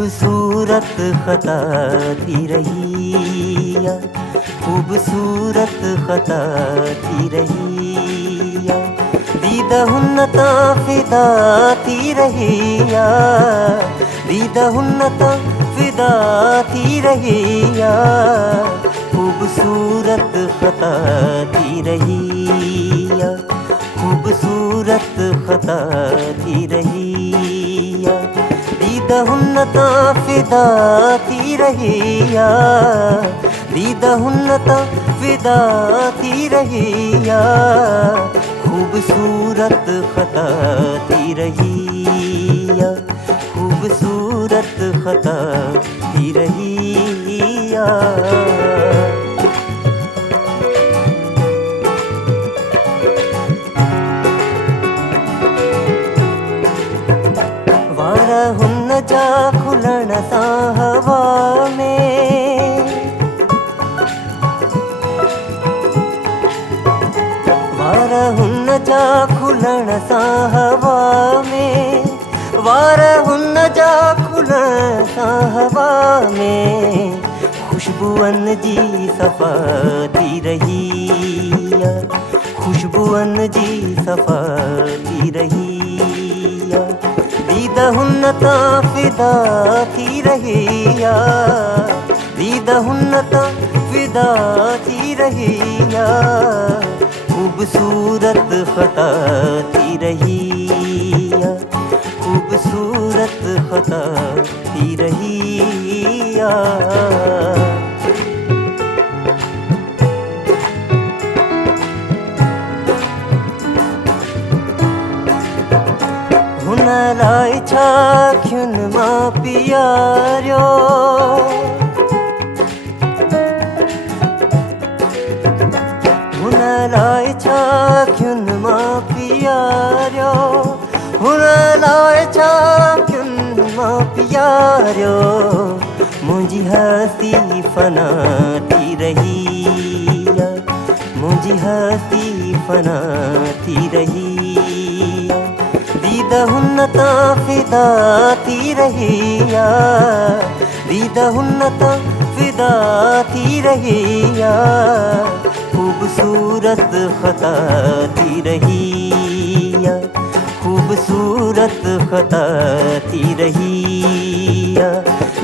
खूबसूरत खता थी रही या, खूबसूरत खता थी रही या, दीदा हुन्नता फिदा थी रही या, दीदा हुन्नता फिदा थी रही या, खूबसूरत खता थी रही या, खूबसूरत खता थी रही या, दीदा हुन्नता फिदा थी रही या, दीदा हुन्नता फिदा थी रही या, खूबसूरत खता थी रही या, खूबसूरत खता थी रही या। वारा हुन्न जा खुलण सा हवा में, वारा हुन्न जा खुलण सा हवा में, वारा हुन्न जा खुलण सा हवा में, खुशबुअन जी सफ़ा थी रही या, खुशबुअन जी सफ़ा थी रही या, दीदा हुन्नता फिदा थी रही या, दीदा हुन्नता फिदा थी रही या, खूबसूरत खता थी रही या, खूबसूरत खता थी रही या। हुनराय छाख्युन मां पियार्यो, हुनराय छाख्युन मां पियार्यो, हुनराय छाख्युन मां पियार्यो, मुंहिंजी हस्ती फना थी रही या, मुंहिंजी हस्ती फना थी रही या, दीदा हुन्नता फिदा थी रही या, दीदा हुन्नता फिदा थी रही या, खूबसूरत खता थी रही या, खूबसूरत खता थी रही या,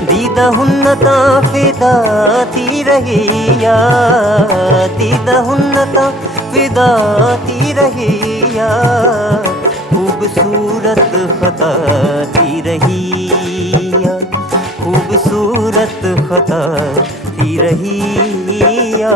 दीदा हुन्नता फिदा थी रही या, दीदा हुन्नता फिदा थी रही या, खूबसूरत खता थी रही या, खूबसूरत खता थी रही या।